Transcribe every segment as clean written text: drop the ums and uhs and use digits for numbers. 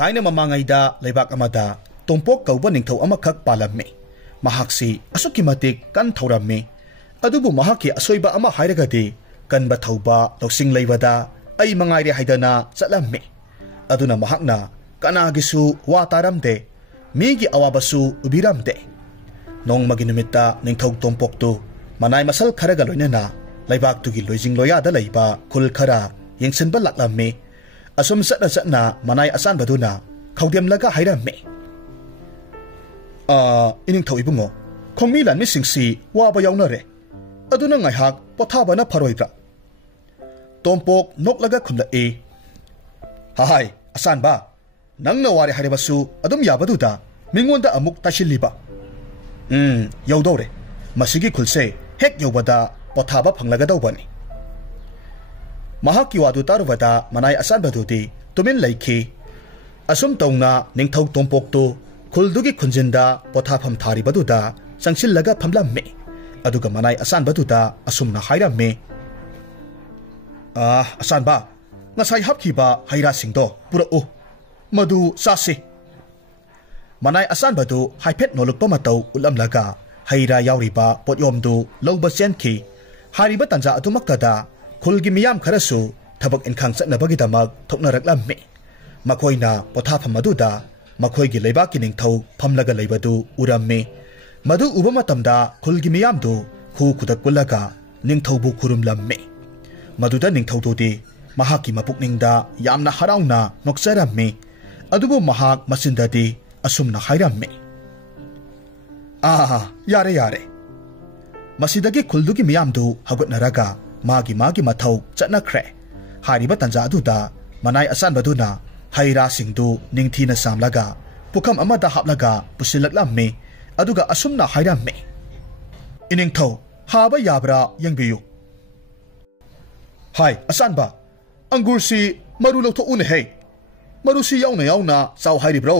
थाइना ममांगैदा लेबाक अमदा तोंपोक कौबा निंगथौ अमखक पालम्मे महाक्सी असुकी मतिक कन थौरम्मे अदुबु महाकी असोइबा अमा हाइरगदि कनबा थौबा लौसिंग लैबदा अई मंगाइरे हाइदना चलम्मे अदुना महाकना कनागिसु वा तारमदे मीगी अवाबसु उबिरमदे नोंमगी नुमित्ता निंगथौ तोंपोकतु मनाय मसल खरगा लोइनना लैबाक्तुगी लोइजिंग लोयादा लैबा खुल खरा येंगसनबा लाक्लम्मे असुम सटना सटना मनाय असानबदुना खौदेमलगा हाइरम्मे इनिंगथौ इबुंगो खोंमी लानमि सिंगसी वाबा यावनरे अदुना ngaihak पोथाबना फरोइद्रा तोंपोक नोकलगा खुमलए हाय असानबा नंगना वारे हाइरबसु अदुम याबदुदा मिंगोंदा अमुक ताशिल्लिबा यौदौरे मसिगी खुलसे हेक यौबदा पोथाबा फंगलगदौबनी महाकी वादु तारुबदा मनाय असानबदुदी तुमिन लैखी असुम तौना निंगथौ तोंपोकतु खुलदुगी खुंजिंदा पोथाफम थारिबदुदा चंगसिल्लगा फमलम्मे अदुगा मनाय असानबदुदा असुमना हाइरम्मे असानबा ngasai hapkiba haira singdo pura'u madu sasi manay asan badu haipet nolukpa matau ulamlaga haira yauriba potyomdu lawba senki hariba tanja atumaktada khulgi miyam kharasu thabak inkhang chatnabagidamak thoknaraklammi makoina pothafam aduda makoigi leibaki ningthau phamlaga leibadu urammi madu uba matamda khulgi miyamdu khu khudak pullaga ningthaubu khurumlammi maduda ningthaududi महाकी मपुकनिंगदा यामना हराउना नोक्सरम्मे अदुबु महाक मसिंददी असुमना हाइरम्मे यारे यारे मसिदगी खुलदुगी मियामदु हगुटनरगा मागी मागी मथौ चटनख्रे हारिबा तंजा अदुदा मनाय असानबदुना हाइरा सिंगदु निंगथीना सामलगा पुखम अमदा हापलगा पुसिलक्लम्मे अदुगा असुमना हाइरम्मे इनिंगथौ हाबा याब्रा यंगबियु हाय असानबा अंगुरसी मरु लौथोउने हे मरुसी यावना यावना चाव हाइरिब्रो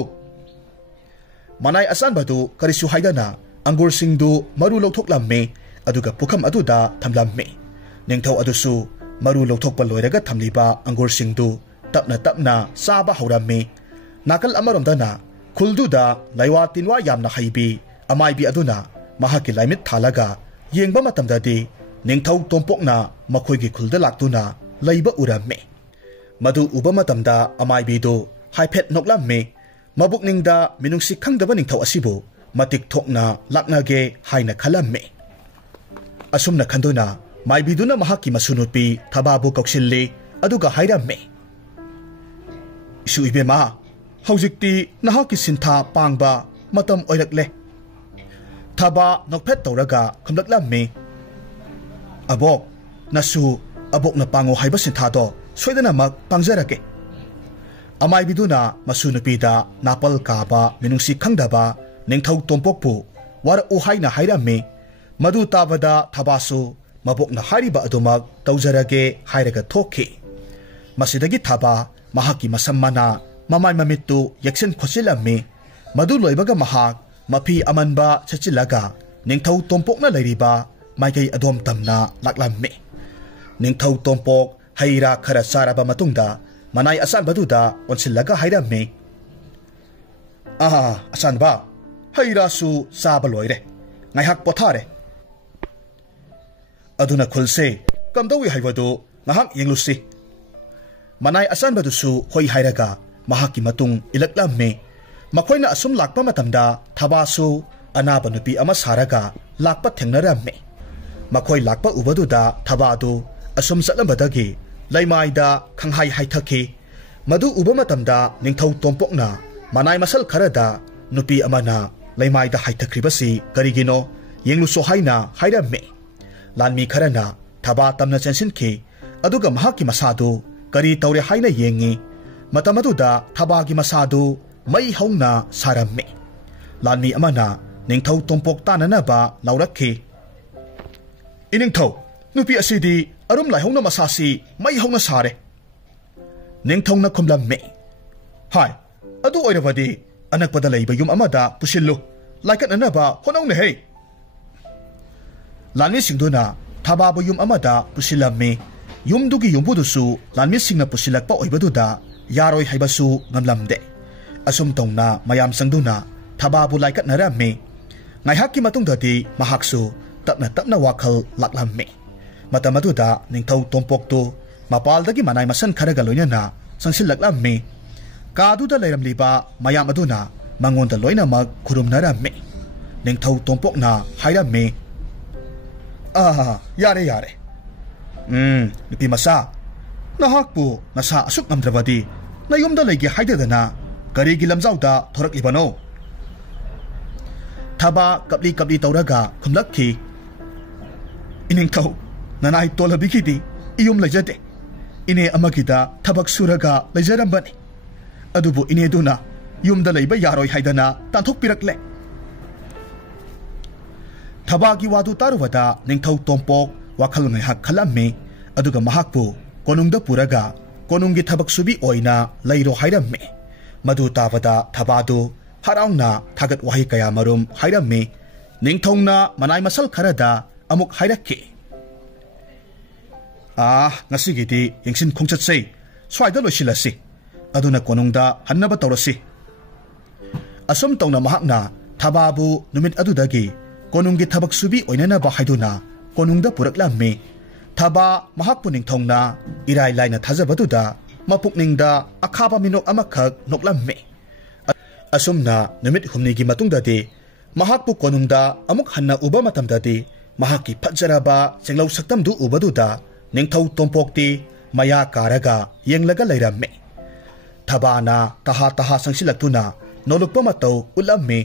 मनाय असानबदु करिसु हाइदना अंगुरसिंगदु मरु लौथोक्लम्मे अदुगा पुखम अदुदा थमलम्मे निंगथौ अदुसु मरु लौथोकपा लोइरगा थमलिबा अंगुरसिंगदु तपना तपना साबा हौरम्मे नाकल अमरोमदना खुलदुदा लैवा तिनवा यामना हाइबी अमाइबी अदुना महाकी लाइमित थालगा येंगबा मतमददी निंगथौ तोंपोकना मखोइगी खुलदा लाक्तुना लैबा उरम्मे मधु उबा मतमदा अमाइबीदो हाइफेट नोक्लम्मे मबुकनिंगदा मिनुंगसी खंगदबा निंगथौ असिबु मतिक थोकना लाक्नागे हाइना खलम्मे असुमना खंदुना माइबीदुना महाकी मसुनुपी थबाबु कौशिल्ली अदुगा हाइरम्मे इसु इबेमा हौजिक्ति नहाकी सिंथा पांगबा मतम ओइरक्ले थबा नोकफेट तौरगा खमलक्लम्मे अबोक नसु अबोकना पांगो हाइबा सिंथादो सोइदनामक पांगजरके अमाइबिदुना मसुनुपीदा नापल काबा मिनुंगसी खंगदबा निंगथौ तोंपोकपु वार उहाइना हाइरम्मे मदु ताबदा थबासु मबोकना हारिबा अदुमक तौजरगे हाइरगा थोखी मसिदगी थबा महाकी मसम्मना ममाय ममित्तु यक्सन खोसिलम्मे मदु लोइबगा महाक मफी अमनबा छचिलगा निंगथौ तोंपोकना लैरिबा माइकै अदोम तमना लाक्लम्मे निंगथौ तोंपोक हाइरा खरा सारबा मतुंगदा मनाय असानबदुदा ओनसिलगा हाइरम्मे असानबा हाइरासु साबा लोइरे ngaihak pothare aduna khulse kamdawi haibadu ngahak yenglusi manay asanbadusu hoi hairaga mahaki matung ilaklamme makoina asum lakpa matamda thabasu anaba nupi ama saraga lakpa thengnaramme makoi lakpa ubaduda thabadu asum satlambadagi laimaida khanghai haithaki madu uba matamda ningthau tompokna manay masal kharada nupi amana laimaida haithakribasi karigino yengluso haina hairamme lanmi kharana thaba tamna chensinki aduga mahaki masadu kari tawre haina yengi matamaduda thabagi masadu mai hauna saramme lanmi amana ningthau tompok tananaba laurakhi iningthau nupi asidi arum laihongna masasi mai hauna sare ningthongna khumlamme hai adu oirabadi anakpada leiba yum amada pusillu laikat anaba honongna hey lanmi singduna thababu yum amada pusilamme yumdugi yumbudusu lanmi singna pusilakpa oibaduda yaroi haibasu ngamlamde assume तौना मयाम संगदुना थबाबु लाइकटनरम्मे ngaihakki matungdadi mahaksu tapna wakhal laklamme matam aduda ningthau tompoktu mapaldagi manai masan kharaga loinana sangsillaklamme kaduda leiramliba mayam aduna mangonda loinamak khurumnaramme ningthau tompokna hairamme yare nupi masa nahakpu nasa asuk ngamdrabadi nayumda leigi haidadana karigi lamjauda thoraklibano Thaba kapli tauraga khumlakhi iningthau nanai tolabikidi iyum lejate ine amakida thabak suraga lejarambani adubu ine duna yumda leiba yaroi haidana tanthok pirakle thabagi wadu tarubada ningthau tompok wakhal ngai hak khalamme aduga mahakpu konungda puraga konunggi thabak subi oina leiro hairamme madu tabada thabadu harauna thagat wahi kaya marum hairamme ningthongna manai masal kharada amuk hairakki ngasigidi yengsin khongchatsei swaida loisilasi aduna konungda hannaba tawrasi asum tawna mahakna thababu numit adudagi konunggi thabak subi oinana ba haiduna konungda puraklamme thaba mahakpu ningthongna irai laina thajabaduda mapukningda akhaba minok amakhak noklamme asumna numit humnigi matungdadi mahakpu konungda amuk hanna uba matamdadi mahaki phajaraba chenglau saktamdu ubaduda ningthau tompokti maya karaga yenglaga leiramme thabana taha sangsilaktuna nolukpa matau ulamme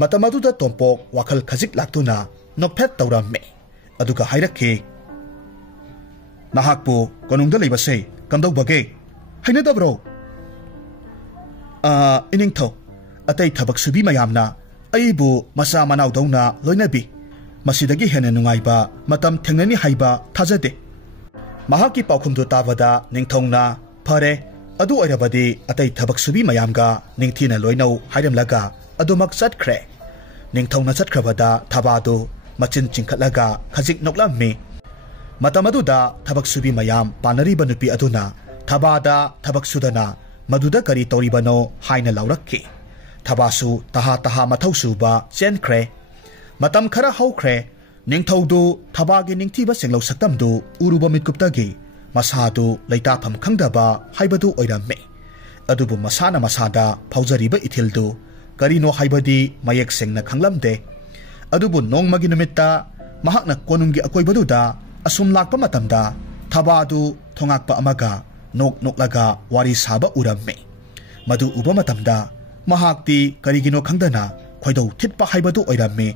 matamaduda tompok wakhal khajik laktuna nokphet tawramme aduga hairakhi nahakpu konungda leibase kamdau bage hainadabro iningthau atai thabak subi mayamna aibu masa manau dauna loinabi masidagi hena nungaiba matam thengnani haiba thajade mahaki paukhumdu tabada ningthongna phare adu oirabadi atai thabak subi mayamga ningthina loinau hairamlaga adumak chatkhre ningthongna chatkrabada thabadu machin chingkhatlaga khajik noklammi matamaduda thabak subi mayam panariba nupi aduna thabada thabak sudana maduda kari toribano haina laurakki thabasu taha mathau suba chenkre matam khara haukhre ningthaudu thabagi ningthiba senglau saktamdu uruba mitkuptagi masadu leitafam khangdaba haibadu oiramme adubu masana masada phaujariba ithildu karino haibadi mayek sengna khanglamde adubu nongmagi numitta mahakna konungi akoibaduda asum lakpa matamda thabadu thongakpa amaga noklaga wari saba uramme madu uba matamda mahakti karigino khangdana khoidau thitpa haibadu oiramme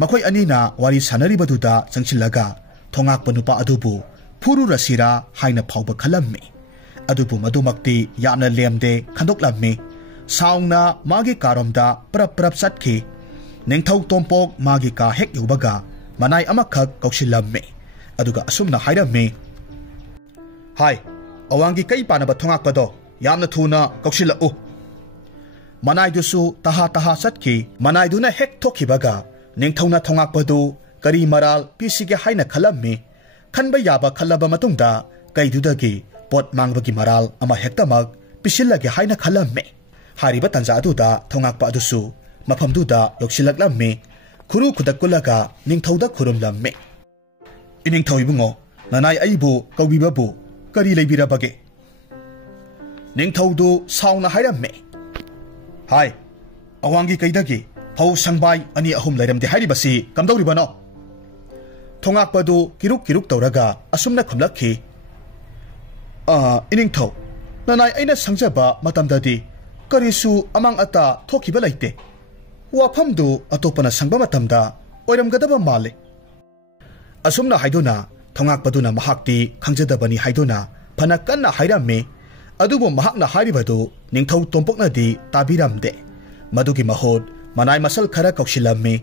makhoi anina wari sanaribaduda changchilaga thongakpa nupa adubu phuru rasira haina phauba khalamme adubu madumakti yamna lemde khandoklamme saungna magi karomda prap satki ningthau tompok magi ka hek yubaga manai amakhak kausilamme aduga asumna hairamme hai awangi kai panaba thongakpado yamna thuna kausilau manai dusu taha satki manai duna hek thokhibaga ningthauna thongakpadu kari maral pisige haina khalamme khanba yaba khallaba matungda kaidudagi pot mangbagi maral ama hektamak pisillage haina khalamme hariba tanja aduda thongakpa adusu mafamduda loksilaklamme khuru khudakulaga ningthauda khurumlamme iningthau ibungo nanai aibu kaubibabu kari leibirabage ningthaudu sauna hairamme hai awangi kaidagi hau sangbai ani ahum lairamde hairibasi kamdauribano thongakpadu kiruk tawraga asumna khumlakhi iningthau nanai aina sangjaba matamdadi karisu amang ata thokhiba laite wafamdu atopana sangba matamda oiramgadaba male asumna haiduna thongakpaduna mahakti khangjadabani haiduna phana kanna hairamme adubu mahakna hairibadu ningthau tompoknadi tabiramde madugi mahod manai masal khara kausilamme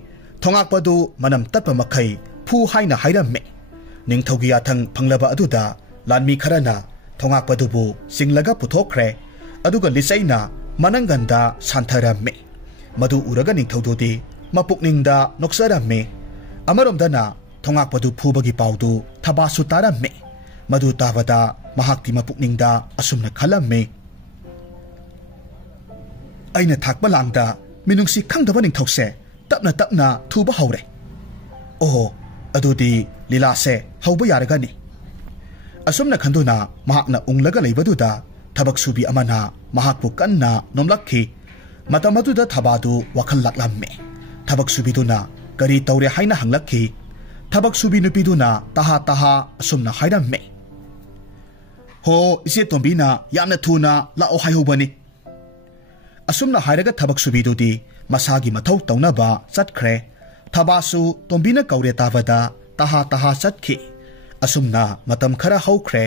thongakpadu manam tatpa makhai phu haina hairamme ningthaugi yathang phanglaba aduda lanmi kharana thongakpadubu singlaga puthokre aduga lisaina mananganda santharamme madu uraga ningthaududi mapukningda noksaramme amaromdana thongakpadu phubagi paudu thabasu taramme madu tabada mahakti mapukningda asumna khalamme ꯑꯩꯅ ꯊꯥꯛꯄ ꯂꯥꯡꯗ ꯃꯤꯅꯨꯡꯁꯤ ꯈꯪꯗꯕ ꯅꯤꯡꯊꯧꯁꯦ ꯇꯞꯅ ꯇꯞꯅ ꯊꯨꯕ ꯍꯧꯔꯦ꯫ ꯑꯣ ꯑꯗꯨꯗꯤ ꯂꯤꯂꯥꯁꯦ ꯍꯧꯕ ꯌꯥꯔꯒꯅꯤ꯫ ꯑꯁꯨꯝꯅ ꯈꯟꯗꯨꯅ ꯃꯍꯥꯛꯅ ꯎꯡꯂꯒ ꯂꯩꯕꯗꯨꯗ ꯊꯕꯛ ꯁꯨꯕꯤ ꯑꯃꯅ ꯃꯍꯥꯛꯄꯨ ꯀꯟꯅ ꯅꯣꯝꯂꯛꯈꯤ꯫ ꯃꯇꯝ ꯑꯗꯨꯗ ꯊꯕꯥꯗꯨ ꯋꯥꯈꯜ ꯂꯥꯛꯂꯝꯃꯤ꯫ ꯊꯕꯛ ꯁꯨꯕꯤꯗꯨꯅ ꯀꯔꯤ ꯇꯧꯔꯦ ꯍꯥꯏꯅ ꯍꯪꯂꯛꯈꯤ꯫ ꯊꯕꯛ ꯁꯨꯕꯤ ꯅꯨꯄꯤꯗꯨꯅ ꯇꯍꯥ ꯇꯍꯥ ꯑꯁꯨꯝꯅ ꯍꯥꯏꯔꯝꯃꯤ꯫ ꯍꯣ ꯏꯆꯦ ꯇꯣꯝꯕꯤꯅ ꯌꯥꯝꯅ ꯊꯨꯅ ꯂꯥꯛꯑꯣ ꯍꯥꯏꯍꯧꯕꯅꯤ꯫ ꯑꯁꯨꯝꯅ ꯍꯥꯏꯔꯒ ꯊꯕꯛ ꯁꯨꯕꯤꯗꯨꯗꯤ ꯃꯁꯥꯒꯤ ꯃꯊꯧ ꯇꯧꯅꯕ ꯆꯠꯈ꯭ꯔꯦ꯫ ꯊꯕꯥꯁꯨ ꯇꯣꯝꯕꯤꯅ ꯀꯧꯔꯦ ꯇꯥꯕꯗ ꯇꯍꯥ ꯇꯍꯥ ꯆꯠꯈꯤ꯫ ꯑꯁꯨꯝꯅ ꯃꯇꯝ ꯈꯔ ꯍꯧꯈ꯭ꯔꯦ꯫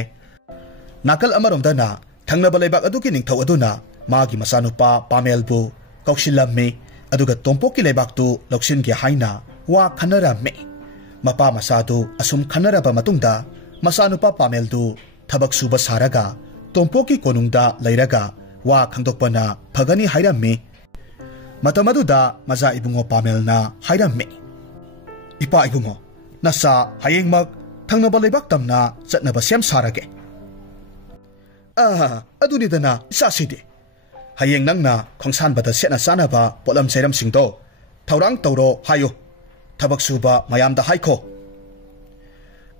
ꯅꯥꯀꯜ ꯑꯃꯔꯣꯝꯗꯅ ꯊꯪꯅꯕ ꯂꯩꯕꯥꯛ ꯑꯗꯨꯒꯤ ꯅꯤꯡꯊꯧ ꯑꯗꯨꯅ ꯃꯥꯒꯤ ꯃꯆꯥꯅꯨꯄꯥ ꯄꯥꯃꯦꯜꯕꯨ ꯀꯧꯁꯤꯜꯂꯝꯃꯤ꯫ ꯑꯗꯨꯒ ꯇꯣꯝꯄꯣꯛꯀꯤ ꯂꯩꯕꯥꯛꯇꯨ ꯂꯧꯁꯤꯟꯒꯦ ꯍꯥꯏꯅ ꯋꯥ ꯈꯟꯅꯔꯝꯃꯤ꯫ ꯃꯄꯥ ꯃꯆꯥꯗꯨ ꯑꯁꯨꯝ ꯈꯟꯅꯔꯕ ꯃꯇꯨꯡꯗ ꯃꯆꯥꯅꯨꯄꯥ ꯄꯥꯃꯦꯜꯗꯨ ꯊꯕꯛ ꯁꯨꯕ ꯁꯥꯔꯒ ꯇꯣꯝꯄꯣꯛꯀꯤ ꯀꯣꯅꯨꯡꯗ ꯂꯩꯔꯒ ꯋꯥ ꯈꯪꯗꯣꯛꯄꯅ ꯐꯒꯅꯤ ꯍꯥꯏꯔꯝꯃꯤ꯫ ꯃꯇꯝ ꯑꯗꯨꯗ ꯃꯆꯥ ꯏꯕꯨꯡꯉꯣ ꯄꯥꯃꯦꯜꯅ ꯍꯥꯏꯔꯝꯃꯤ꯫ ꯏꯄꯥ ꯏꯕꯨꯡꯉꯣ, ꯅꯆꯥ ꯍꯌꯦꯡꯃꯛ ꯊꯪꯅꯕ ꯂꯩꯕꯥꯛ ꯇꯝꯅ ꯆꯠꯅꯕ ꯁꯦꯝ ꯁꯥꯔꯒꯦ꯫ ꯑꯗꯨꯅꯤꯗꯅ ꯏꯆꯥꯁꯤꯗꯤ꯫ ꯍꯌꯦꯡ ꯅꯪꯅ ꯈꯣꯡꯁꯥꯟꯕꯗ ꯁꯦꯠꯅ ꯆꯥꯅꯕ ꯄꯣꯠꯂꯝ ꯆꯩꯔꯝꯁꯤꯡꯗꯣ ꯊꯧꯔꯥꯡ ꯇꯧꯔꯣ ꯍꯥꯏꯌꯨ꯫ ꯊꯕꯛ ꯁꯨꯕ ꯃꯌꯥꯝꯗ ꯍꯥꯏꯈꯣ꯫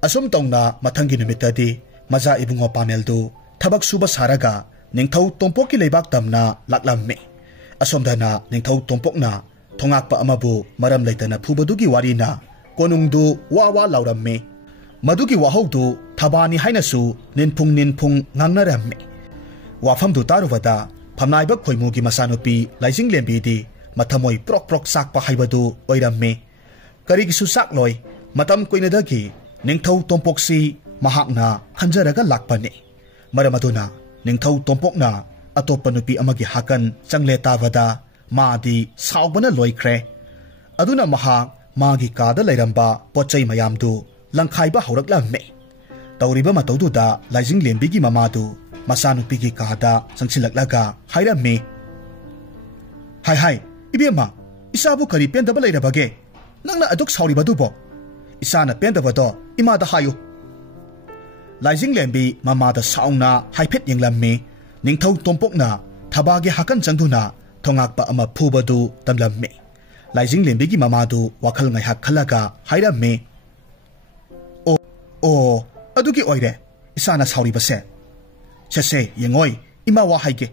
ꯑꯁꯨꯝ ꯇꯧꯅ ꯃꯊꯪꯒꯤ ꯅꯨꯃꯤꯠꯇꯗꯤ ꯃꯆꯥ ꯏꯕꯨꯡꯉꯣ ꯄꯥꯃꯦꯜꯗꯨ ꯊꯕꯛ ꯁꯨꯕ ꯁꯥꯔꯒ ꯅꯤꯡꯊꯧ ꯇꯣꯝꯄꯣꯛꯀꯤ ꯂꯩꯕꯥꯛ ꯇꯝꯅ ꯂꯥꯛꯂꯝꯃꯤ꯫ ꯑꯁꯣꯝꯗꯅ ꯅꯤꯡꯊꯧ ꯇꯣꯝꯄꯣꯛꯅ ꯊꯣꯉꯥꯛꯄ ꯑꯃꯕꯨ ꯃꯔꯝ ꯂꯩꯇꯅ ꯐꯨꯕꯗꯨꯒꯤ ꯋꯥꯔꯤꯅ ꯀꯣꯅꯨꯡꯗꯨ ꯋꯥ ꯋꯥ ꯂꯥꯎꯔꯝꯃꯤ꯫ ꯃꯗꯨꯒꯤ ꯋꯥꯍꯧꯗꯨ ꯊꯕꯥꯅꯤ ꯍꯥꯏꯅꯁꯨ ꯅꯤꯟꯐꯨꯡ ꯅꯤꯟꯐꯨꯡ ꯉꯥꯡꯅꯔꯝꯃꯤ꯫ ꯋꯥꯐꯝꯗꯨ ꯇꯥꯔꯨꯕꯗ ꯐꯝꯅꯥꯏꯕ ꯈꯣꯏꯃꯨꯒꯤ ꯃꯆꯥꯅꯨꯄꯤ ꯂꯥꯏꯖꯤꯡꯂꯦꯝꯕꯤꯗꯤ ꯃꯊꯃꯣꯏ ꯄ꯭ꯔꯣꯛ ꯄ꯭ꯔꯣꯛ ꯆꯥꯛꯄ ꯍꯥꯏꯕꯗꯨ ꯑꯣꯏꯔꯝꯃꯤ꯫ ꯀꯔꯤꯒꯤꯁꯨ ꯆꯥꯛꯂꯣꯏ? ꯃꯇꯝ ꯀꯨꯏꯅꯗꯒꯤ ꯅꯤꯡꯊꯧ ꯇꯣꯝꯄꯣꯛꯁꯤ ꯃꯍꯥꯛꯅ ꯈꯟꯖꯔꯒ ꯂꯥꯛꯄꯅꯤ꯫ ꯃꯔꯝ ꯑꯗꯨꯅ ꯅꯤꯡꯊꯧ ꯇꯣꯝꯄꯣꯛꯅ ꯑꯇꯣꯞꯄ ꯅꯨꯄꯤ ꯑꯃꯒꯤ ꯍꯥꯀꯟ ꯆꯪꯂꯦ ꯇꯥꯕꯗ ꯃꯥꯗꯤ ꯁꯥꯎꯕꯅ ꯂꯣꯏꯈ꯭ꯔꯦ꯫ ꯑꯗꯨꯅ ꯃꯍꯥꯛ ꯃꯥꯒꯤ ꯀꯥꯗ ꯂꯩꯔꯝꯕ ꯄꯣꯠꯆꯩ ꯃꯌꯥꯝꯗꯨ ꯂꯪꯈꯥꯏꯕ ꯍꯧꯔꯛꯂꯝꯃꯤ꯫ ꯇꯧꯔꯤꯕ ꯃꯇꯧꯗꯨꯗ ꯂꯥꯏꯖꯤꯡꯂꯦꯝꯕꯤꯒꯤ ꯃꯃꯥꯗꯨ ꯃꯆꯥꯅꯨꯄꯤꯒꯤ ꯀꯥꯗ ꯆꯪꯁꯤꯜꯂꯛꯂꯒ ꯍꯥꯏꯔꯝꯃꯤ꯫ ꯍꯥꯏ ꯏꯕꯦꯝꯃ, ꯏꯆꯥꯕꯨ ꯀꯔꯤ ꯄꯦꯟꯗꯕ ꯂꯩꯔꯕꯒꯦ? ꯅꯪꯅ ꯑꯗꯨꯛ ꯁꯥꯎꯔꯤꯕꯗꯨꯕꯣ? ꯏꯆꯥꯅ ꯄꯦꯟꯗꯕꯗꯣ ꯏꯃꯥꯗ ꯍꯥꯏꯌꯨ꯫ ꯂꯥꯏꯖꯤꯡꯂꯦꯝꯕꯤ ꯃꯃꯥꯗ ꯁꯥꯎꯅ ꯍꯥꯏꯐꯦꯠ ꯌꯦꯡꯂꯝꯃꯤ꯫ ꯅꯤꯡꯊꯧ ꯇꯣꯝꯄꯣꯛꯅ ꯊꯕꯥꯒꯤ ꯍꯥꯀꯟ ꯆꯪꯗꯨꯅ ꯊꯣꯉꯥꯛꯄ ꯑꯃ ꯐꯨꯕꯗꯨ ꯇꯝꯂꯝꯃꯤ꯫ ꯂꯥꯏꯖꯤꯡꯂꯦꯝꯕꯤꯒꯤ ꯃꯃꯥꯗꯨ ꯋꯥꯈꯜ ꯉꯥꯏꯍꯥꯛ ꯈꯜꯂꯒ ꯍꯥꯏꯔꯝꯃꯤ꯫ ꯑꯣ ꯑꯗꯨꯒꯤ ꯑꯣꯏꯔꯦ ꯏꯆꯥꯅ ꯁꯥꯎꯔꯤꯕꯁꯦ꯫ ꯁꯦ ꯌꯦꯡꯉꯣꯏ, ꯏꯃꯥ ꯋꯥ ꯍꯥꯏꯒꯦ꯫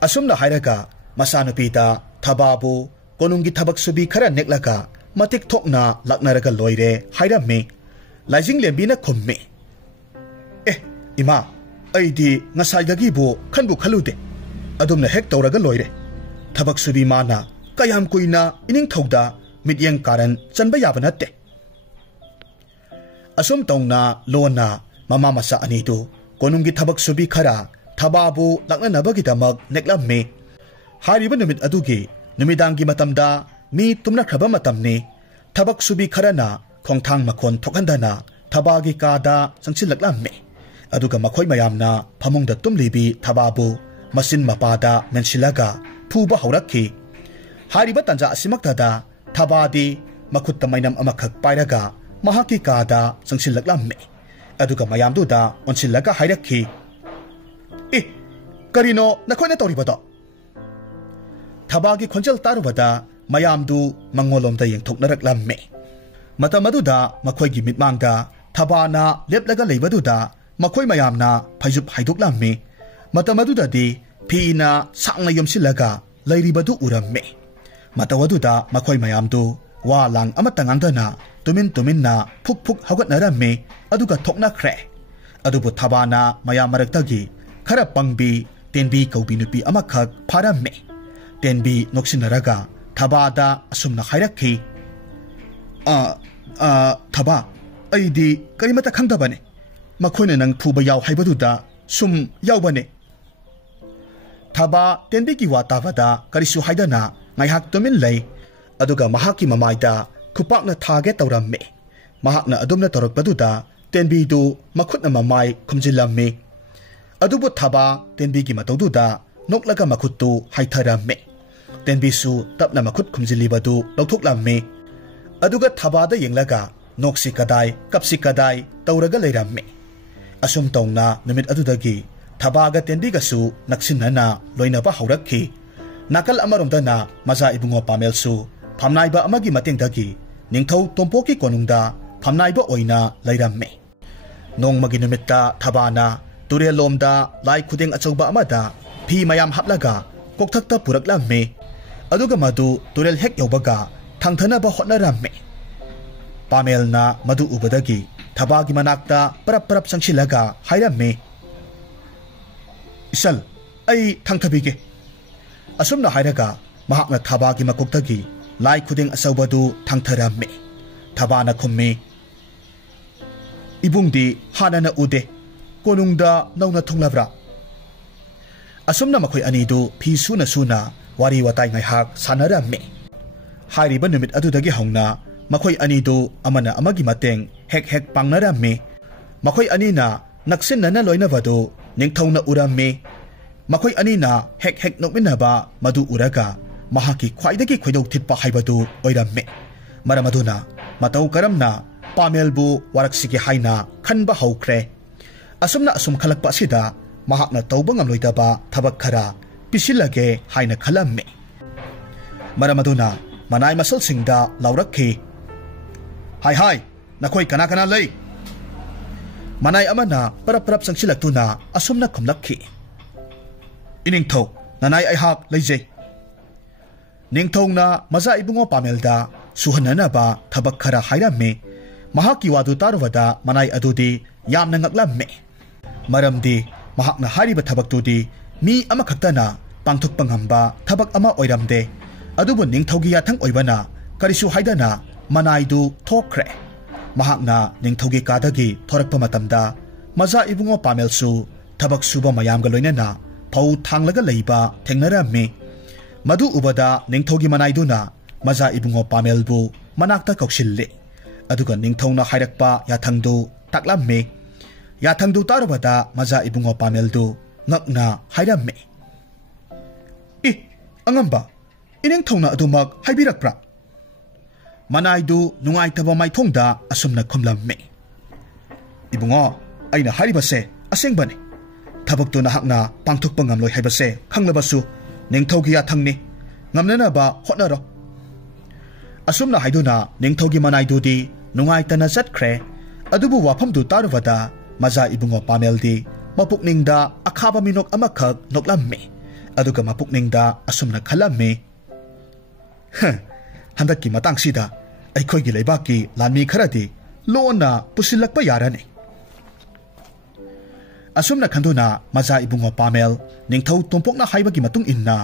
ꯑꯁꯨꯝꯅ ꯍꯥꯏꯔꯒ ꯃꯆꯥꯅꯨꯄꯤꯗ ꯊꯕꯥꯕꯨ ꯀꯣꯅꯨꯡꯒꯤ ꯊꯕꯛ ꯁꯨꯕꯤ ꯈꯔ ꯅꯦꯛꯂꯒ ꯃꯇꯤꯛ ꯊꯣꯛꯅ ꯂꯥꯛꯅꯔꯒ ꯂꯣꯏꯔꯦ ꯍꯥꯏꯔꯝꯃꯤ꯫ ꯂꯥꯏꯖꯤꯡꯂꯦꯝꯕꯤꯅ ꯈꯨꯝꯃꯤ꯫ ꯏꯃꯥ, ꯑꯩꯗꯤ ꯉꯁꯥꯏꯗꯒꯤꯕꯨ ꯈꯟꯕꯨ ꯈꯜꯂꯨꯗꯦ꯫ ꯑꯗꯨꯝꯅ ꯍꯦꯛ ꯇꯧꯔꯒ ꯂꯣꯏꯔꯦ꯫ ꯊꯕꯛ ꯁꯨꯕꯤ ꯃꯥꯅ ꯀꯌꯥꯝ ꯀꯨꯏꯅ ꯏꯅꯤꯡꯊꯧꯗ ꯃꯤꯠꯌꯦꯡ ꯀꯥꯔꯟ ꯆꯟꯕ ꯌꯥꯕ ꯅꯠꯇꯦ꯫ ꯑꯁꯨꯝ ꯇꯧꯅ ꯂꯣꯟꯅ ꯃꯃꯥ ꯃꯆꯥ ꯑꯅꯤꯗꯨ ꯀꯣꯅꯨꯡꯒꯤ ꯊꯕꯛ ꯁꯨꯕꯤ ꯈꯔ ꯊꯕꯥꯕꯨ ꯂꯥꯛꯅꯅꯕꯒꯤꯗꯃꯛ ꯅꯦꯛꯂꯝꯃꯤ꯫ ꯍꯥꯏꯔꯤꯕ ꯅꯨꯃꯤꯠ ꯑꯗꯨꯒꯤ ꯅꯨꯃꯤꯗꯥꯡꯒꯤ ꯃꯇꯝꯗ ꯃꯤ ꯇꯨꯝꯅꯈ꯭ꯔꯕ ꯃꯇꯝꯅꯤ꯫ ꯊꯕꯛ ꯁꯨꯕꯤ ꯈꯔꯅ ꯈꯣꯡꯊꯥꯡ ꯃꯈꯣꯟ ꯊꯣꯛꯍꯟꯗꯅ ꯊꯕꯥꯒꯤ ꯀꯥꯗ ꯆꯪꯁꯤꯜꯂꯛꯂꯝꯃꯤ꯫ ꯑꯗꯨꯒ ꯃꯈꯣꯏ ꯃꯌꯥꯝꯅ ꯐꯃꯨꯡꯗ ꯇꯨꯝꯂꯤꯕꯤ ꯊꯕꯥꯕꯨ ꯃꯆꯤꯟ ꯃꯄꯥꯗ ꯃꯦꯟꯁꯤꯜꯂꯒ ꯐꯨꯕ ꯍꯧꯔꯛꯈꯤ꯫ ꯍꯥꯏꯔꯤꯕ ꯇꯥꯟꯖꯥ ꯑꯁꯤꯃꯛꯇꯗ ꯊꯕꯥꯗꯤ ꯃꯈꯨꯠꯇ ꯃꯩꯅꯝ ꯑꯃꯈꯛ ꯄꯥꯏꯔꯒ ꯃꯍꯥꯛꯀꯤ ꯀꯥꯗ ꯆꯪꯁꯤꯜꯂꯛꯂꯝꯃꯤ꯫ ꯑꯗꯨꯒ ꯃꯌꯥꯝꯗꯨꯗ ꯑꯣꯟꯁꯤꯜꯂꯒ ꯍꯥꯏꯔꯛꯈꯤ꯫ ꯀꯔꯤꯅꯣ ꯅꯈꯣꯏꯅ ꯇꯧꯔꯤꯕꯗꯣ? ꯊꯕꯥꯒꯤ ꯈꯣꯟꯖꯦꯜ ꯇꯥꯔꯨꯕꯗ ꯃꯌꯥꯝꯗꯨ ꯃꯉꯣꯟꯂꯣꯝꯗ ꯌꯦꯡꯊꯣꯛꯅꯔꯛꯂꯝꯃꯤ꯫ ꯃꯇꯝ ꯑꯗꯨꯗ ꯃꯈꯣꯏꯒꯤ ꯃꯤꯠꯃꯥꯡꯗ ꯊꯕꯥꯅ ꯂꯦꯞꯂꯒ ꯂꯩꯕꯗꯨꯗ ꯃꯈꯣꯏ ꯃꯌꯥꯝꯅ ꯐꯩꯖꯨꯞ ꯍꯥꯏꯗꯣꯛꯂꯝꯃꯤ꯫ ꯃꯇꯝ ꯑꯗꯨꯗꯗꯤ ꯐꯤꯅ ꯁꯥꯡꯅ ꯌꯣꯝꯁꯤꯜꯂꯒ ꯂꯩꯔꯤꯕꯗꯨ ꯎꯔꯝꯃꯤ꯫ ꯃꯇꯧ ꯑꯗꯨꯗ ꯃꯈꯣꯏ ꯃꯌꯥꯝꯗꯨ ꯋꯥ ꯂꯥꯡ ꯑꯃꯠꯇ ꯉꯥꯡꯗꯅ ꯇꯨꯃꯤꯟꯅ ꯐꯨꯛ ꯐꯨꯛ ꯍꯧꯒꯠꯅꯔꯝꯃꯤ꯫ ꯑꯗꯨꯒ ꯊꯣꯛꯅꯈ꯭ꯔꯦ꯫ ꯑꯗꯨꯕꯨ ꯊꯕꯥꯅ ꯃꯌꯥꯝ ꯃꯔꯛꯇꯒꯤ ꯈꯔ ꯄꯪꯕꯤ ꯇꯦꯟꯕꯤ ꯀꯧꯕꯤ ꯅꯨꯄꯤ ꯑꯃꯈꯛ ꯐꯥꯔꯝꯃꯤ꯫ ꯇꯦꯟꯕꯤ ꯅꯣꯛꯁꯤꯟꯅꯔꯒ ꯊꯕꯥꯗ ꯑꯁꯨꯝꯅ ꯍꯥꯏꯔꯛꯈꯤ꯫ ꯊꯕꯥ, ꯑꯩꯗꯤ ꯀꯔꯤꯃꯠꯇ ꯈꯪꯗꯕꯅꯦ꯫ ꯃꯈꯣꯏꯅ ꯅꯪ ꯐꯨꯕ ꯌꯥꯎ ꯍꯥꯏꯕꯗꯨꯗ ꯁꯨꯝ ꯌꯥꯎꯕꯅꯦ꯫ ꯊꯕꯥ ꯇꯦꯟꯕꯤꯒꯤ ꯋꯥ ꯇꯥꯕꯗ ꯀꯔꯤꯁꯨ ꯍꯥꯏꯗꯅ ꯉꯥꯏꯍꯥꯛ ꯇꯨꯃꯤꯟ ꯂꯩ꯫ ꯑꯗꯨꯒ ꯃꯍꯥꯛꯀꯤ ꯃꯃꯥꯏꯗ ꯈꯨꯄꯥꯛꯅ ꯊꯥꯒꯦ ꯇꯧꯔꯝꯃꯤ꯫ ꯃꯍꯥꯛꯅ ꯑꯗꯨꯝꯅ ꯇꯧꯔꯛꯄꯗꯨꯗ ꯇꯦꯟꯕꯤꯗꯨ ꯃꯈꯨꯠꯅ ꯃꯃꯥꯏ ꯈꯨꯝꯖꯤꯜꯂꯝꯃꯤ꯫ ꯑꯗꯨꯕꯨ ꯊꯕꯥ ꯇꯦꯟꯕꯤꯒꯤ ꯃꯇꯧꯗꯨꯗ ꯅꯣꯛꯂꯒ ꯃꯈꯨꯠꯇꯨ ꯍꯥꯏꯊꯔꯝꯃꯤ꯫ ꯇꯦꯟꯕꯤꯁꯨ ꯇꯞꯅ ꯃꯈꯨꯠ ꯈꯨꯝꯖꯤꯜꯂꯤꯕꯗꯨ ꯂꯧꯊꯣꯛꯂꯝꯃꯤ꯫ ꯑꯗꯨꯒ ꯊꯕꯥꯗ ꯌꯦꯡꯂꯒ ꯅꯣꯛꯁꯤ ꯀꯗꯥꯏ ꯀꯞꯁꯤ ꯀꯗꯥꯏ ꯇꯧꯔꯒ ꯂꯩꯔꯝꯃꯤ꯫ ꯑꯁꯨꯝ ꯇꯧꯅ ꯅꯨꯃꯤꯠ ꯑꯗꯨꯗꯒꯤ ꯊꯕꯥꯒ ꯇꯦꯟꯕꯤꯒꯁꯨ ꯅꯛꯁꯤꯟꯅꯅ ꯂꯣꯏꯅꯕ ꯍꯧꯔꯛꯈꯤ꯫ nakal amaromdana maza ibungo pamelsu phamnaiba amagi matengdagi ningthau tompoki konungda phamnaiba oina lairamme nongmagi numitta thabana turel lomda lai khudeng achauba amada phi mayam haplaga kokthakta puraklamme aduga madu turel hek yobaga thangthanaba hotnaramme pamelna madu ubadagi thabagi manakta parap sangsilaga hairamme isal ai thangthabige asumna hairaga mahakna thabagi makoktagi lai khudeng asaubadu thangtharamme thabana khummi ibungdi hanana ude konungda nauna thunglabra asumna makhoi anidu phi suna wari watai ngai hak sanaramme hairiba numit adudagi hauna makhoi anidu amana amagi mateng hek pangnaramme makhoi anina naksinna loinabadu ningthongna uramme makhoi anina hek nokminaba madu uraga mahaki khwaidagi khoidok thitpa haibadu oiramme maramaduna matau karamna pamelbu waraksigi haina khanba haukhre asumna asum khalakpa sida mahakna tauba ngamloidaba thabak khara pisilage haina khalamme maramaduna manai masal singda laurakhi hai nakhoi kana lei manai amana parap sangsilaktuna asumna khumlakhi iningthau nanai ai hak leijei ningthongna maza ibungo pamelda suhananaba thabak khara hairamme mahaki wadu tarwada manai adudi yamna ngaklamme maramdi mahakna hariba thabaktudi mi amakhaktana pangthokpa ngamba thabak ama oiramde adubu ningthogi yathang oibana karisu haidana manaidu thokkhre mahakna ningthogi kadagi thorakpa matamda maza ibungo pamelsu thabak suba mayamga loinana phau thanglaga leiba thengnaramme madu ubada ningthogi manaiduna maza ibungo pamelbu manakta kaushille aduga ningthongna hairakpa yathangdu taklamme yathangdu tarabada maza ibungo pameldu ngakna hairamme angamba iningthongna adumak haibirakpra manaidu nungaitaba maithongda asumna khumlamme ibungo aina haribase asengbane thabaktu nahakna pangthokpa ngamloi haibase khanglabasu ningthogi yathangni ngamnanaba hotnaro asumna haiduna ningthogi manaidudi nungaitana chatkhre adubu wafamdu tarwada maza ibungo pameldi mapukningda akhaba minok amakhak noklamme aduga mapukningda asumna khalamme handaki matangsida aikhoigi leibaki lanmi kharadi lona pusilakpa yarane asumna khanduna maza ibungo pamel ningthau tompokna haibagi matung inna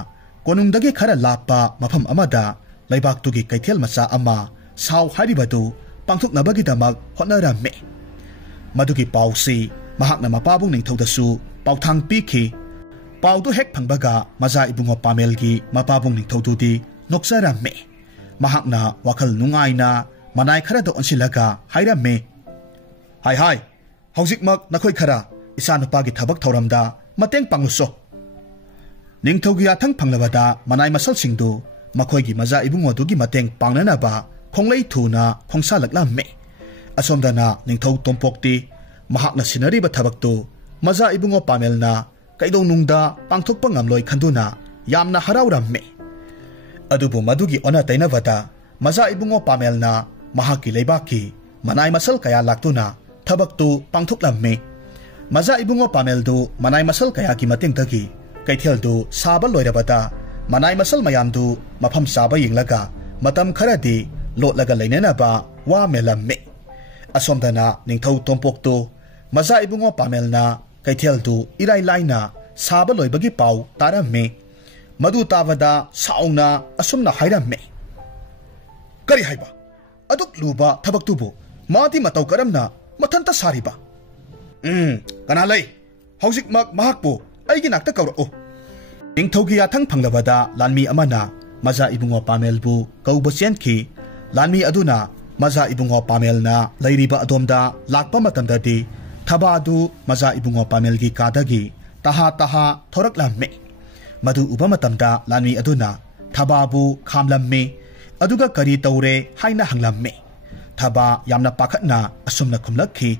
konungdagi khara lappa mafam amada leibaktugi kaithel macha ama saw haribadu pangthoknabagi damak hotnaramme madugi pausi mahakna mapabung ningthaudasu pauthang pikhi paudu hek phangbaga maza ibungo pamelgi mapabung ningthaududi noksaramme mahakna wakhal nungaina manai kharado onsilaga hairamme hai hojikmak nakhoi khara isanupagi thabak thoramda mateng pangluso ningthogi athang phanglabada manai masal singdu makhoigi maza ibungo dugi mateng pangnanaba khonglei thuna khongsa laklamme asomdana ningthau tompokti mahakna sinariba thabaktu maza ibungo pamelna kaidong nungda pangthokpa ngamloi khanduna yamna harauраmme adubu madugi ona tainavada maza ibungo pamelna mahaki leibaki manai masal kaya laktuna thabaktu pangthoklamme maza ibungo pameldu manai masal kaya ki matengdagi kaitheldu saba loirabada manai masal mayamdu mafam saba yinglaga matam kharadi lotlaga leinanaba wa melamme asomdana ningthau tompoktu maza ibungo pamelna kaitheldu irai laina saba loibagi pau taramme madu tavada sauna asumna hairamme kari haiba aduk luba thabaktubu mati matau karamna mathanta sariba kana lei hojik mak mahakpu aigi nakta kauro ningthogi yathang phanglabada lanmi amana maza ibungo pamelbu kauba chenki lanmi aduna maza ibungo pamelna leiriba adomda lakpa matamdadi thabadu maza ibungo pamelgi kadagi taha thoraklamme madu uba matamda lanmi aduna thababu khamlamme aduga kari tawre haina hanglamme thaba yamna pakhatna asumna khumlakhi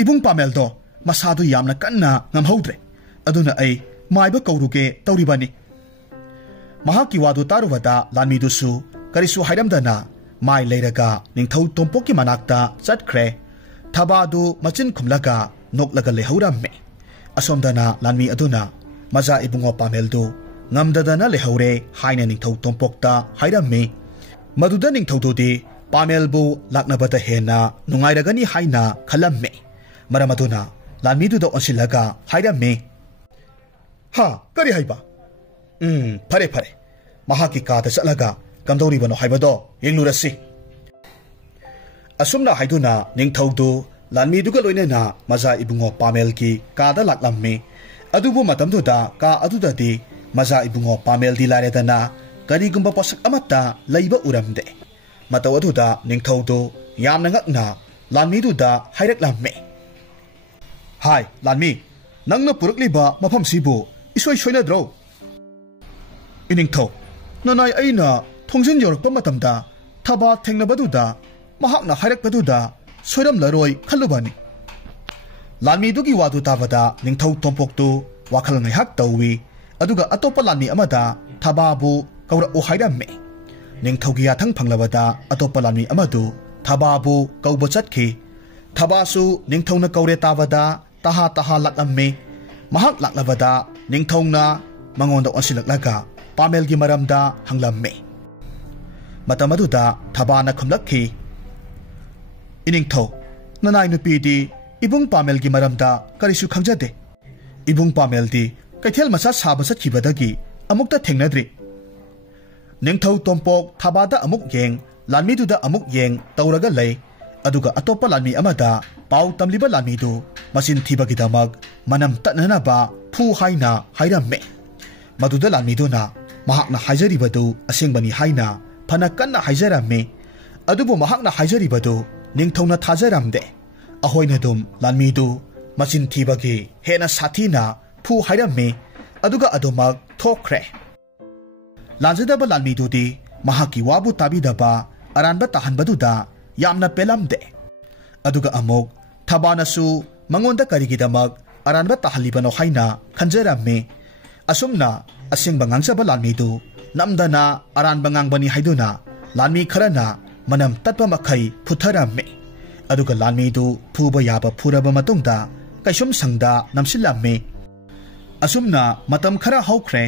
ibung pameldo masadu yamna kanna ngamhodre aduna ai maiba kauruge tawribani महाकी वादो तारुबदा लानमीदुसु करिसु हाइरमदना माइ लेरगा निंथौ तोंपोकी मनाक्ता चटख्रे थबादु मचिन खुमलगा नोकलगा लेहौरम्मे असोमदना लानमी अदुना मजा Ibungo पामेलदु ngamdadana lehore haina ningthau tompokta hairame maduda ningthaudodi pamelbu laknabata hena nungairagani haina khalamme maramaduna lanmiduda onsilaga hairame ha kari haiba phare phare mahaki kada salaga kamdori bano haibado yenglurasi asumna haiduna ningthaudu lanmiduga loinena maza ibungo pamelki kada laklamme adubu matamduda ka adudadi maza ibungo pamel di laredana karigumba posak amata laiba uramde mataw aduda ningthaudo yamna ngakna lanmiduda hairaklamme hai lanmi nangna purukliba mafam sibu isoi soinadro iningthau nanai aina thongjin yorokpa matamda thaba thengnabaduda mahakna hairakpaduda soiram laroi khalubani lanmidugi wadu tabada ningthau tompoktu wakhal ngaihak tawi aduga atopa lani amada thababu kaura o hairamme ningthaugi yathang phanglabada atopa lani amadu thababu kauba chatkhi thabasu ningthauna kaure tabada taha lakamme mahak laklabada ningthauna mangonda onsilaklaga pamelgi maramda hanglamme matamaduda thabana khumlakhi iningthau nanai nupidi ibung pamelgi maramda karisu khangjade ibung pameldi kaithel masa saba sakhibadagi amukta thengnadri ningthau tompok thabada amuk yeng lanmiduda amuk yeng tauraga lei aduga atopa lanmi amada pau tamliba lanmidu masin thibagi damak manam tatnana ba phu haina hairamme maduda lanmiduna mahakna haijaribadu asengbani haina phana kanna haijaramme adubu mahakna haijaribadu ningthauna thajaramde ahoina dum lanmidu masin thibagi hena sathina phu hairamme aduga adomak thokre lanjadaba lanmidudi mahaki wabu tabidaba aranba tahanbaduda yamna pelamde aduga amok thabanasu mangonda karigidamak aranba tahalibano haina khanjaramme asumna asingba ngangjaba lanmidu namdana aranba ngangbani haiduna lanmi kharana manam tatpa makhai phutharamme aduga lanmidu phuba yaba phuraba matungda kaisum sangda namsilamme asumna matam khara haukhre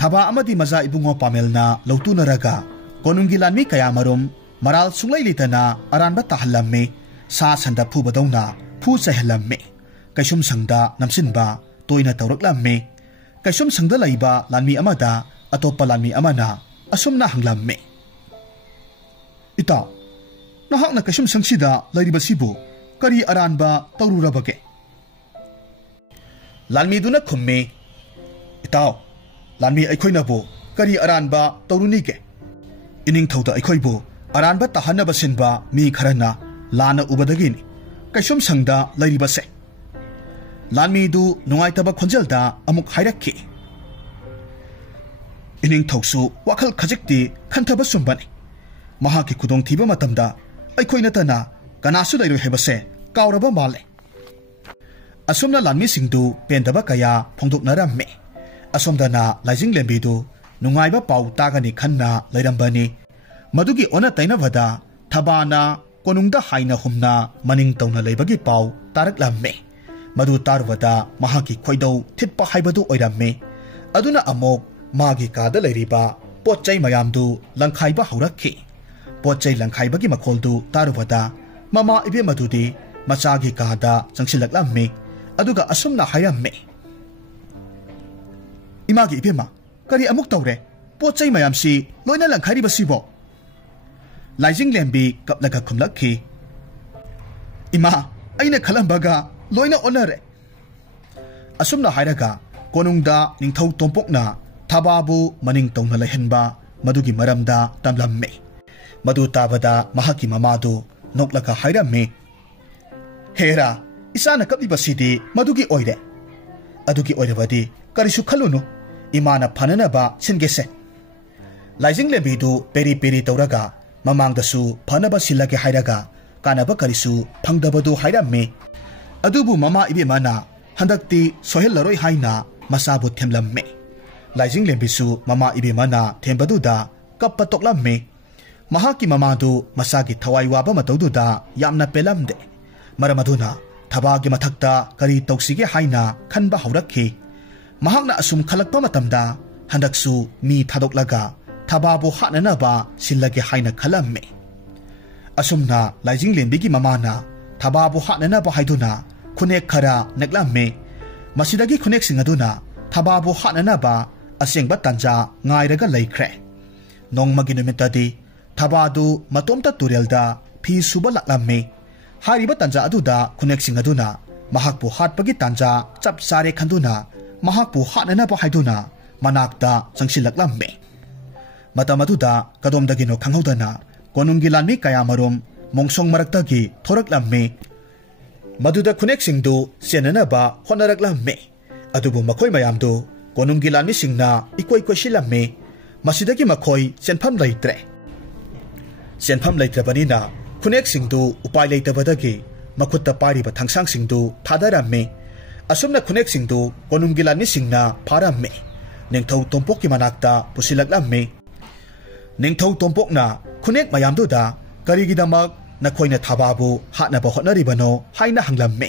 thaba amadi maza ibungo pamelna lautunaraga konungi lanmi kayamarum maral sunglai litana aranba tahallamme sa sanda phu badawna phu sahallamme kaisum sangda namsinba toina tawraklamme kaisum sangda laiba lanmi amada atopa lanmi amana asumna hanglamme ita nahakna kaisum sangsida lairibasibu kari aranba tawrurabage lanmiduna khumme itaw lanmi aikhoinabu kari aranba tawrunige iningthauda aikhoibu aranba tahanaba sinba mi kharana lana ubadagini kaisum sangda lairibase lanmidu nungaitaba khonjelda amuk hairakki iningthausu wakhal khajikti khanthaba sumbani mahaki kudong thiba matamda aikhoinatana kanasu lairoi hebase kawraba male asumna lanmi singdu pendaba kaya phongdoknaramme asomdana laijing lembidu nungaiba pau tagani khanna lairambani madugi ona tainabada thabana konungda haina humna maning tawna leibagi pau taraklamme madu tarwada mahaki khoidau thitpa haibadu oiramme aduna amok magi kada leiriba potchai mayamdu langkhaiba haurakhi potchai langkhaibagi makholdu tarwada mama ibe madudi machagi kada changsilaklamme aduga asumna hairamme imagi ibema kari amuk tawre potchai mayamsi loina langkhari basibo laijing lembi kaplaga khumlakhi ima aina khalambaga loina onare asumna hairaga konungda ningthau tompokna thababu maning tawna lehenba madugi maramda tamlamme madu tabada mahaki mamadu noklaga hairamme hera isana kapli basidi madugi oire adugi oirabadi karisu khalunu imana phanana ba singese laijing lebidu peri peri tawraga mamangdasu phanaba silage hairaga kanaba karisu phangdabadu hairamme adubu mama ibe mana handakti sohel laroi haina masabu themlamme लाइजिंग लेंबिसु ममा इबेमना थेंबदुदा कप्पा तोक्लम्मे महाकी ममादु मसागी थवाई वाबा मतौदुदा यामना पेलमदे मरमदुना थबागी मथक्ता करी तौसिगे हाइना खनबा हौरक्खि महाकना असुम खलक्पा मतमदा हंदकसु मी थादोक्लगा थबाबु हाननबा सिल्लगे हाइना खलम्मे असुमना लाइजिंग लेंबिगी ममाना थबाबु हाननबा हाइदुना खुनेक खरा नगलम्मे मसिदगी खुनेक सिंगदुना थबाबु हाननबा असेंगबा तंजा ngairaga laikre nongmagi numitadi thabadu matomta turelda phi suba laklamme hariba tanja aduda khunek sing aduna mahakpu hatpagi tanja chap sare khanduna mahakpu hatnana ba haiduna manakta changsilaklamme matamaduda kadomdagino khanghodana konungi lanmi kayamarom mongsong maraktagi thoraklamme maduda khunek singdu senana ba honaraklamme adubu makhoi mayamdu konungi lanmi singna ikoi koisilamme masidagi makhoi senpham leitre banina khunek singdu upai leitabadagi makhutta pariba thangsang singdu thadaramme asumna khunek singdu konungi lanmi singna pharamme ningthau tompokki manakta pusilaklamme ningthau tompokna khunek mayamduda karigidamak nakhoina thababu hatnaba hotnaribano haina hanglamme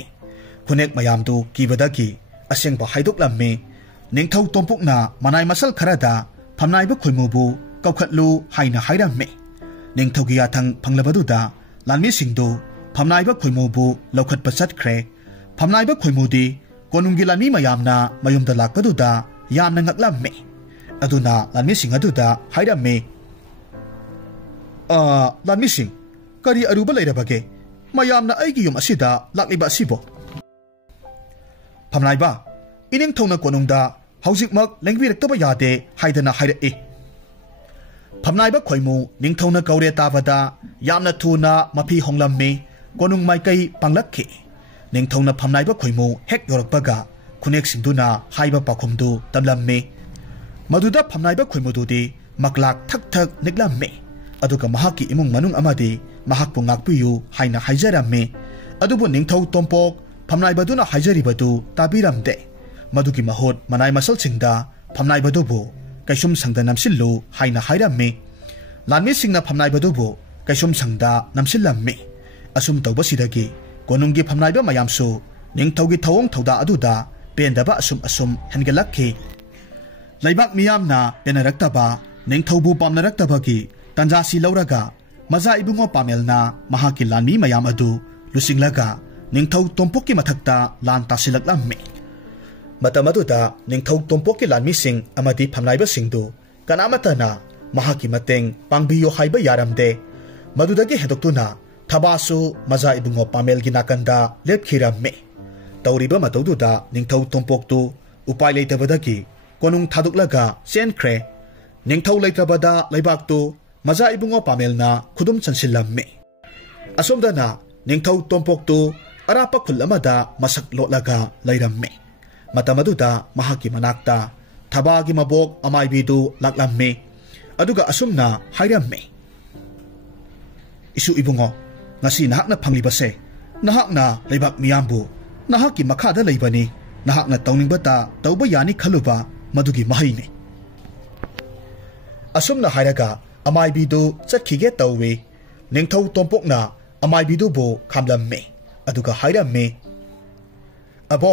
khunek mayamdu kibadagi asengba haidoklamme ningthau tompokna manai masal kharada phamnaiba khoimubu kaukhatlu haina hairamme ningthaugi yathang phanglabadudha lanmi singdu phamnaiba khoimubu laukhatpa chatkhre phamnaiba khoimudi konungi lanmi mayamna mayumda lakpaduda yamna ngaklamme aduna lanmi singaduda hairamme lanmi sing kari aruba leirabage mayamna aigi yum asida lakliba asibo phamnaiba ining thongna konungda haujikmak lengbirektaba yade haidana haire phamnaiba khoimu ningthongna kaure tabada yamna thuna mapi honglamme konung maikai panglakhi ningthongna phamnaiba khoimu hek yorakpaga khunek singduna haiba pakhumdu tamlamme maduda phamnaiba khoimududi maklak thak thak niklamme aduga mahaki imung manung amadi mahakpu ngakpiyu haina haijaramme adubu ningthau tompok phamnaibaduna haijaribadu tabiramde madugi mahot manai masal singda phamnaibadubu kaisum sangda namsillu haina hairamme lanmi singna phamnaibadubu kaisum sangda namsillamme asum tawbasidagi konungi phamnaiba mayamsu ningthaugi thawong thawda aduda pendaba asum hengalakhi laibak miyamna penaraktaba ningthaubu pamnaraktabagi tanjasi lauraga maja ibungo pamelna mahaki lanmi mayam adu lusinglaga ningthau tompokki mathakta lan tasilaklamme matamaduda ningthau tompokki lanmi sing amadi phamnaiba singdu kanamatana mahaki mateng pangbiyo haiba yaramde madudagi hedoktuna thabasu maja ibungo pamelgi nakanda lepkhiramme tawriba mataududa ningthau tompoktu upai leitabadagi konung thaduklaga senkhre ningthau leitrabada leibaktu maja ibungo pamelna khudum chansillamme asomdana ningthau tompoktu arapa khul amada masak lotlaga leiramme matamaduda mahaki manakta thabagi mabok amaibidu laklamme aduga asumna hairamme isu ibungo ngasi nahakna phanglibase nahakna leibak miyambu nahaki makhada leibani nahakna tawningbata tawba yani khaluba madugi mahaine asumna hairaga amaibidu chakhige tawwe ningthau tompokna amaibidu bo khamlamme aduga hairamme abo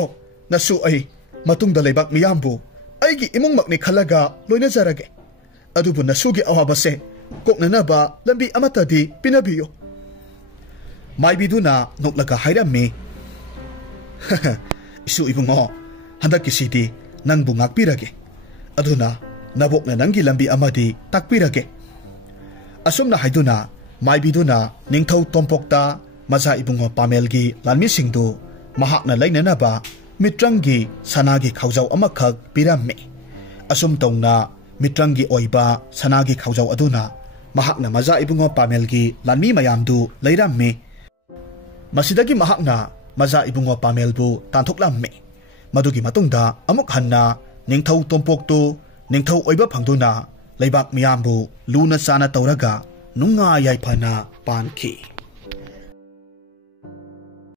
nasu ai matungda leibak miyambu aigi imungmakni khalaga loina jarage adubu nasugi awabase koknanaba lambi amatadi pinabiyo maibiduna noklaga hairamme isu ibungo handaki sidi nangbu ngakpirage aduna nabokna nangi lambi amadi takpirage asumna haiduna maibiduna ningthau tompokta maja ibungo pamelgi lanmi singdu mahakna lainanaba mitrangi sanagi khaujau amakhak piramme asum tongna mitrangi oiba sanagi khaujau aduna mahakna maja ibungo pamelgi lanmi mayamdu leiramme masidagi mahakna maja ibungo pamelbu tanthoklamme madugi matungda amuk hanna ningthau tompoktu ningthau oiba phangduna leibak miyambu luna sana tawraga nunga yaifana pankhi